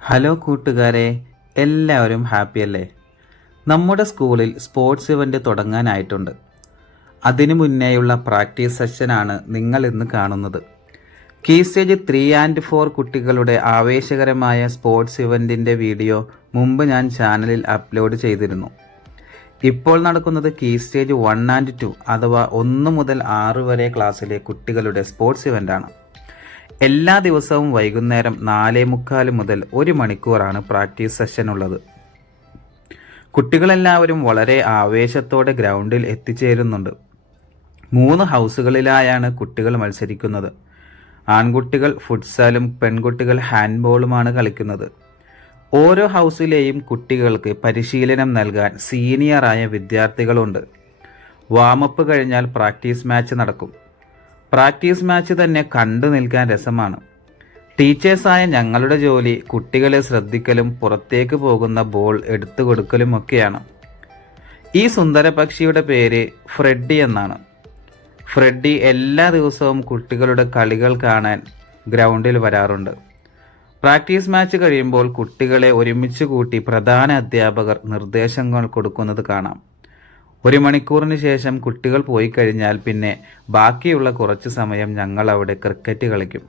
Hello കൂട്ടുകാരെ, എല്ലാവരും ഹാപ്പിയല്ലേ? നമ്മുടെ സ്കൂളിൽ സ്പോർട്സ് ഇവൻ്റ് തുടങ്ങാനായിട്ടുണ്ട്. അതിനു മുന്നേയുള്ള പ്രാക്ടീസ് സെഷനാണ് നിങ്ങൾ ഇന്ന് കാണുന്നത്. കീ സ്റ്റേജ് 3 and 4 കുട്ടികളുടെ ആവേശകരമായ സ്പോർട്സ് ഇവൻറ്റിൻ്റെ വീഡിയോ മുമ്പ് ഞാൻ ചാനലിൽ അപ്ലോഡ് ചെയ്തിരുന്നു. ഇപ്പോൾ നടക്കുന്നത് കീ സ്റ്റേജ് 1 and 2 അഥവാ 1 മുതൽ 6 വരെ ക്ലാസ്സിലെ കുട്ടികളുടെ സ്പോർട്സ് ഇവൻ്റാണ്. എല്ലാ ദിവസവും വൈകുന്നേരം 4:45 മുതൽ 1 മണിക്കൂറാണ് പ്രാക്ടീസ് സെഷൻ ഉള്ളത്. കുട്ടികളെല്ലാവരും വളരെ ആവേശത്തോടെ ഗ്രൗണ്ടിൽ എത്തിച്ചേരുന്നുണ്ട്. 3 ഹൗസുകളിലായാണ് കുട്ടികൾ മത്സരിക്കുന്നത്. ആൺകുട്ടികൾ ഫുട്സാലും പെൺകുട്ടികൾ ഹാൻഡ്ബോളുമാണ് കളിക്കുന്നത്. ഓരോ ഹൗസിലെയും കുട്ടികൾക്ക് പരിശീലനം നൽകാൻ സീനിയറായ വിദ്യാർത്ഥികളുണ്ട്. വാമപ്പ് കഴിഞ്ഞാൽ പ്രാക്ടീസ് മാച്ച് നടക്കും. പ്രാക്ടീസ് മാച്ച് തന്നെ കണ്ടു നിൽക്കാൻ രസമാണ്. ടീച്ചേഴ്സായ ഞങ്ങളുടെ ജോലി കുട്ടികളെ ശ്രദ്ധിക്കലും പുറത്തേക്ക് പോകുന്ന ബോൾ എടുത്തു കൊടുക്കലും ഒക്കെയാണ്. ഈ സുന്ദര പക്ഷിയുടെ പേര് ഫ്രെഡി എന്നാണ്. ഫ്രെഡി എല്ലാ ദിവസവും കുട്ടികളുടെ കളികൾ കാണാൻ ഗ്രൗണ്ടിൽ വരാറുണ്ട്. പ്രാക്ടീസ് മാച്ച് കഴിയുമ്പോൾ കുട്ടികളെ ഒരുമിച്ച് കൂട്ടി പ്രധാന അധ്യാപകർ നിർദ്ദേശങ്ങൾ കൊടുക്കുന്നത് കാണാം. 1 മണിക്കൂറിന് ശേഷം കുട്ടികൾ പോയി കഴിഞ്ഞാൽ പിന്നെ ബാക്കിയുള്ള കുറച്ച് സമയം ഞങ്ങൾ അവിടെ ക്രിക്കറ്റ് കളിക്കും.